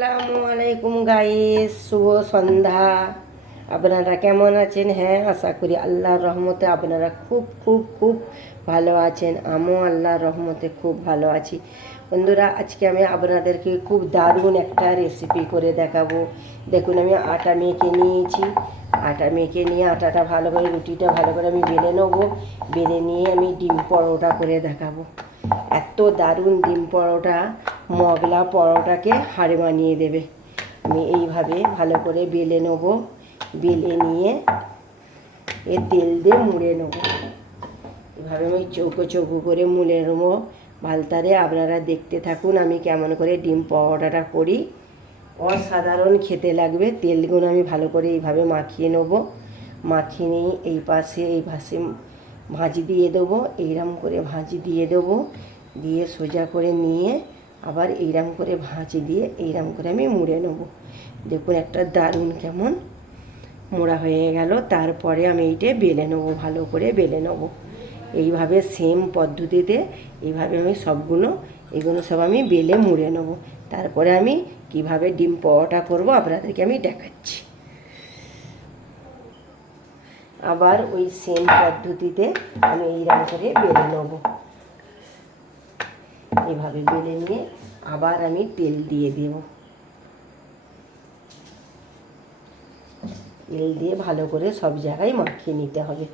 আসসালামু আলাইকুম গাইস, শুভ সন্ধ্যা। আপনারা কেমন আছেন? হ্যাঁ, আশা করি আল্লাহর রহমতে আপনারা খুব খুব খুব ভালো আছেন। আমিও আল্লাহর রহমতে খুব ভালো আছি। বন্ধুরা, আজকে আমি আপনাদেরকে খুব দারুণ একটা রেসিপি করে দেখাবো। দেখুন, আমি আটা মেখে নিয়েছি। আটা মেখে নিয়ে আটাটা ভালো করে, রুটিটা ভালো করে আমি বেলে নেবো। বেলে নিয়ে আমি ডিম পরোটা করে দেখাবো। এত দারুণ ডিম পরোটা, মগলা পরোটাকে হার মানিয়ে দেবে। আমি এইভাবে ভালো করে বেলে নেব। বেলে নিয়ে তেল দিয়ে মুড়ে নেব। এভাবে আমি চৌকো চৌকো করে মুড়ে নেবো ভালতারে। আপনারা দেখতে থাকুন আমি কেমন করে ডিম পরোটাটা করি। অসাধারণ খেতে লাগবে। তেলগুলো আমি ভালো করে এইভাবে মাখিয়ে নেব। মাখিয়ে নিয়ে এই পাশে ভাঁজি দিয়ে দেবো। এইরকম করে ভাঁজি দিয়ে দেবো। দিয়ে সোজা করে নিয়ে আবার এইরকম করে ভাঁজি দিয়ে এইরকম করে আমি মুড়ে নেব। দেখুন, একটা দারুণ কেমন মোড়া হয়ে গেল। তারপরে আমি এইটা বেলে নেবো, ভালো করে বেলে নেবো। এইভাবে সেম পদ্ধতিতে এইভাবে আমি এগুলো সব আমি বেলে মুড়ে নেবো। তারপরে আমি কিভাবে ডিম পরোটা করব আপনাদেরকে আমি দেখাচ্ছি। আবার ওই সেম পদ্ধতিতে আমি এইরকম করে বেলে নেবো। এভাবে বেলে নিয়ে আবার আমি তেল দিয়ে দেব। তেল দিয়ে ভালো করে সব জায়গায় মাখিয়ে নিতে হবে।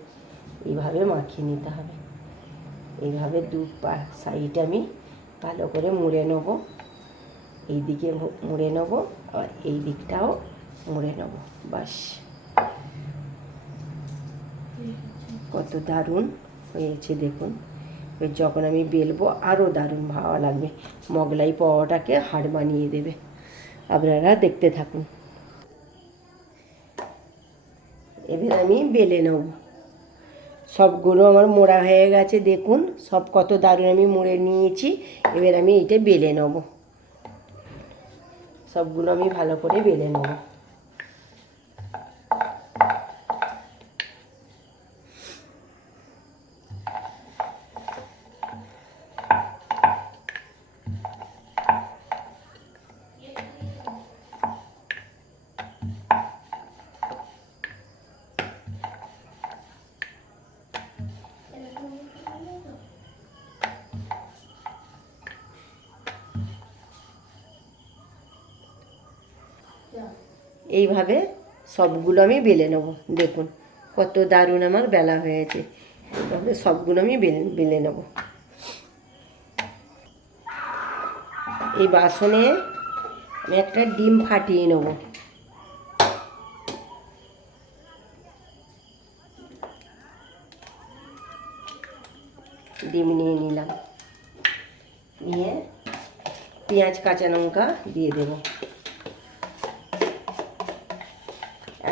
এইভাবে মাখিয়ে নিতে হবে। এইভাবে দু সাইড আমি ভালো করে মুড়ে নেবো। এই দিকে মুড়ে নেবো, আবার এই দিকটাও মুড়ে নেবো। বাস, কত দারুণ হয়েছে দেখুন। যখন আমি বেলবো আরও দারুণ ভালো লাগবে। মোগলাই পরোটাকে হাড় বানিয়ে দেবে। আপনারা দেখতে থাকুন। এবার আমি বেলে নেব। সবগুলো আমার মোড়া হয়ে গেছে। দেখুন সব কত দারুণ আমি মুড়ে নিয়েছি। এবার আমি এইটা বেলে নেব। সবগুলো আমি ভালো করে বেলে নেব। এইভাবে সবগুলো আমি বেলে নেব। দেখুন কত দারুণ আমার বেলা হয়েছে। তবে সবগুলো আমি বেলে নেব। এই বাসনে আমি একটা ডিম ফাটিয়ে নেব। ডিম নিয়ে নিলাম। নিয়ে পেঁয়াজ কাঁচা লঙ্কা দিয়ে দেব।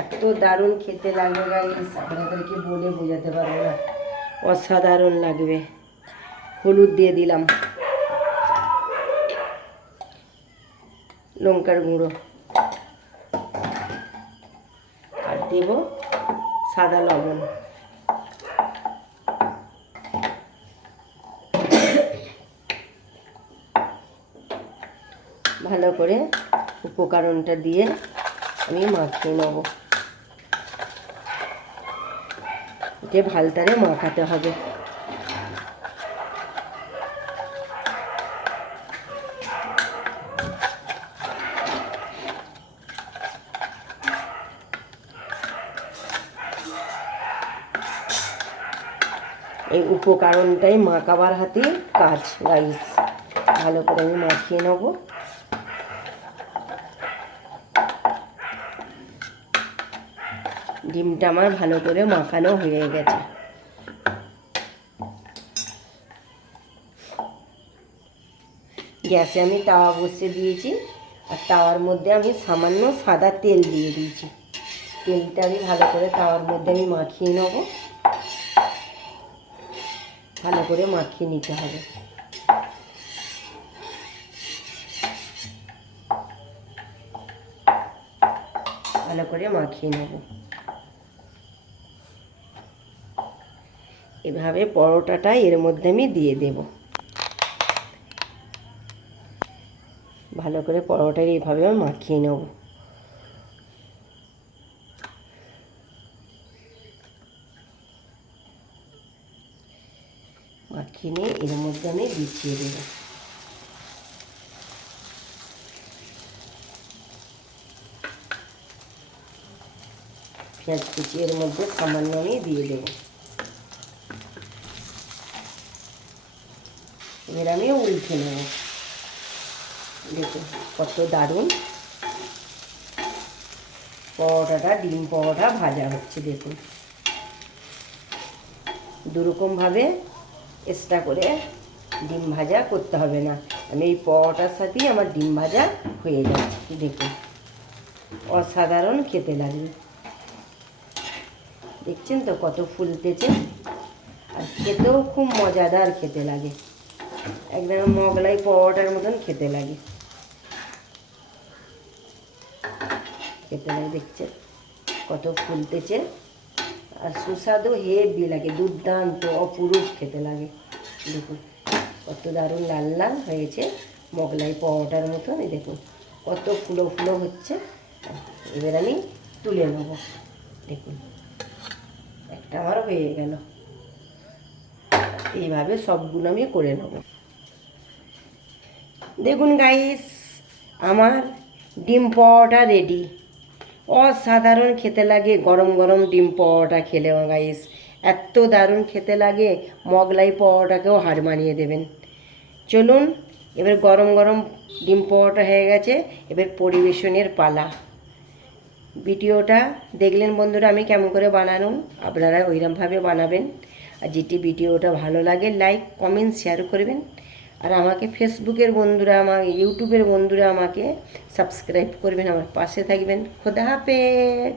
এত দারুণ খেতে লাগবে গাইস, আপনাদেরকে বলে বোঝাতে পারবো না। অসাধারণ লাগবে। হলুদ দিয়ে দিলাম, লঙ্কার গুঁড়ো, আর দেব সাদা লবণ। ভালো করে উপকরণটা দিয়ে আমি মাখিয়ে নেব। এটা ভালতারে মাখাতে হবে। এই উপকরণটাই মাখাবার হাতে কাজ গাইস। ভালো করে আমি মাখিয়ে নেব। ডিমটা আমার ভালো করে মাখানো হয়ে গেছে। গ্যাসে আমি তাওয়া বসিয়ে দিয়েছি। আর তাওয়ার মধ্যে আমি সামান্য সাদা তেল দিয়ে দিয়েছি। তেলটা আমি ভালো করে তাওয়ার মধ্যে আমি মাখিয়ে নেব। ভালো করে মাখিয়ে নিতে হবে। ভালো করে মাখিয়ে নেব। এভাবে পরোটাটা এর মধ্যে আমি দিয়ে দেব। ভালো করে পরোটার এইভাবে মাখিয়ে নেব। মাখিয়ে নিয়ে এর মধ্যে আমি বিছিয়ে দেবো। পেঁয়াজ কুচি এর মধ্যে সামান্য আমি দিয়ে দেবো। এবার আমি উল্টে নেব। দেখুন কত দারুণ পরোটাটা, ডিম পরোটা ভাজা হচ্ছে। দেখুন দুরকমভাবে এক্সট্রা করে ডিম ভাজা করতে হবে না, আমি এই পরোটার সাথেই আমার ডিম ভাজা হয়ে যাচ্ছে। দেখুন অসাধারণ খেতে লাগবে। দেখছেন তো কত ফুলতেছে, আর খেতেও খুব মজাদার খেতে লাগে, একদম মোগলাই পরোটার মতন খেতে লাগে। দেখছেন কত ফুলতেছে, আর সুস্বাদু হেভি লাগে, দুর্দান্ত অপরূপ খেতে লাগে। দেখুন কত দারুণ লাল লাল হয়েছে, মোগলাই পরোটার মতন। দেখুন কত ফুলো ফুলো হচ্ছে। এবার আমি তুলে নেব। দেখুন একটা আমার হয়ে গেল। এইভাবে সবগুলো আমি করে নেব। দেখুন গাইস, আমার ডিম পরোটা রেডি। অসাধারণ খেতে লাগে গরম গরম ডিম পরোটা খেলে গাইস, এত দারুণ খেতে লাগে, মোগলাই পরোটাকেও হার মানিয়ে দেবেন। চলুন এবার গরম গরম ডিম পরোটা হয়ে গেছে, এবার পরিবেশনের পালা। ভিডিওটা দেখলেন বন্ধুরা আমি কেমন করে বানানো, আপনারা ওইরকমভাবে বানাবেন। আর যেটি ভিডিওটা ভালো লাগে লাইক কমেন্ট শেয়ার করবেন। আর আমাকে ফেসবুকের বন্ধুরা, আমার ইউটিউবের বন্ধুরা আমাকে সাবস্ক্রাইব করবেন, আমার পাশে থাকবেন। খোদা হাফেজ।